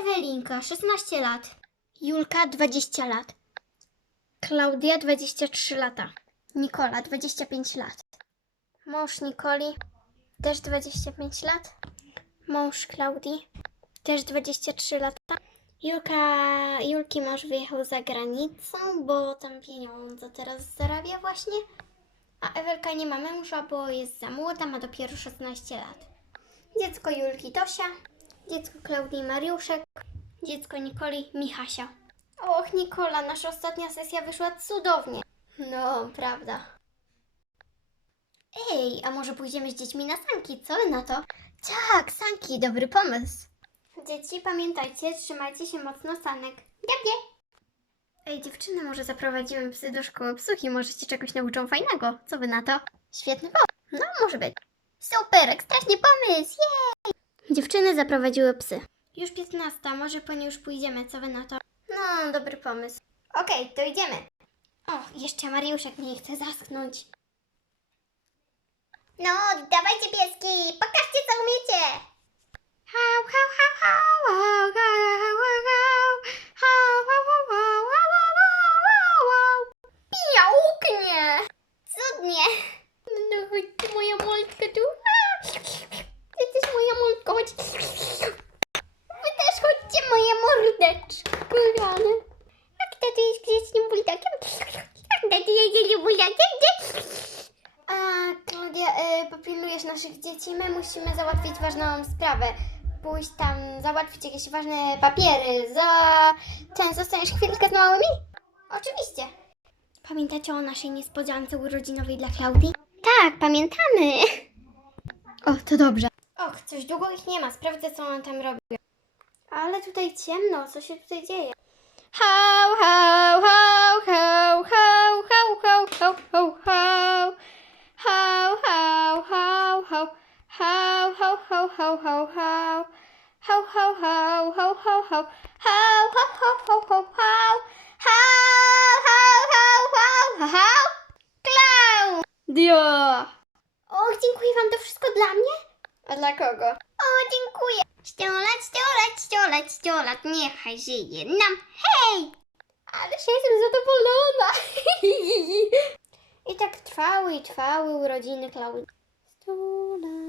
Ewelinka, 16 lat. Julka, 20 lat. Klaudia, 23 lata. Nikola, 25 lat. Mąż Nikoli, też 25 lat. Mąż Klaudii, też 23 lata. Julka, Julki mąż wyjechał za granicą, bo tam pieniądze teraz zarabia właśnie. A Ewelka nie ma męża, bo jest za młoda, ma dopiero 16 lat. Dziecko Julki Tosia, dziecko Klaudii Mariuszek, dziecko Nikoli Michasia. Och, Nikola, nasza ostatnia sesja wyszła cudownie. No, prawda. Ej, a może pójdziemy z dziećmi na sanki, co wy na to? Tak, sanki, dobry pomysł. Dzieci, pamiętajcie, trzymajcie się mocno sanek. Jakie? Ej, dziewczyny, może zaprowadziłem psy do szkoły i może się czegoś nauczą fajnego. Co wy na to? Świetny pomysł. No, może być. Super, ekstraśny pomysł, jej! Dziewczyny zaprowadziły psy. Już 15, może po nie już pójdziemy, co wy na to? No, dobry pomysł. Okej, to idziemy. O, jeszcze Mariuszek mnie chce zaschnąć. No, dawajcie pieski, pokażcie co umiecie. Hał, hał, hał, hał, hał, hał, hał, hał, hał, hał, hał, hał, hał, hał, hał. Piałknie! Cudnie. Tu jest grzecznym buldakiem? A kto tu jest buldakiem? A, Klaudia, y, popilnujesz naszych dzieci. My musimy załatwić ważną sprawę. Pójść tam, załatwić jakieś ważne papiery. Za... Ten, zostaniesz chwilkę z małymi? Oczywiście. Pamiętacie o naszej niespodziance urodzinowej dla Klaudii? Tak, pamiętamy. O, to dobrze. Och, coś długo ich nie ma. Sprawdzę, co on tam robi. Ale tutaj ciemno. Co się tutaj dzieje? Hał, hał, hał, hał, hał, hał, hał, hał, hał, hał. Hał, hał, hał, hał. Hał, hał, hał, hał, hał, hał. Hał, hał, hał, hał, hał, hał. Hał, hał, hał, hał, hał, hał. Hał, hał, hał, hał, hał. Klaun! Dio! Och, dziękuję wam, to wszystko dla mnie? A dla kogo? O, dziękuję. Lat, sto lat, sto lat, niechaj żyje nam. Hej! Ale się jestem zadowolona. I tak trwały i trwały urodziny Klaudii. Sto lat,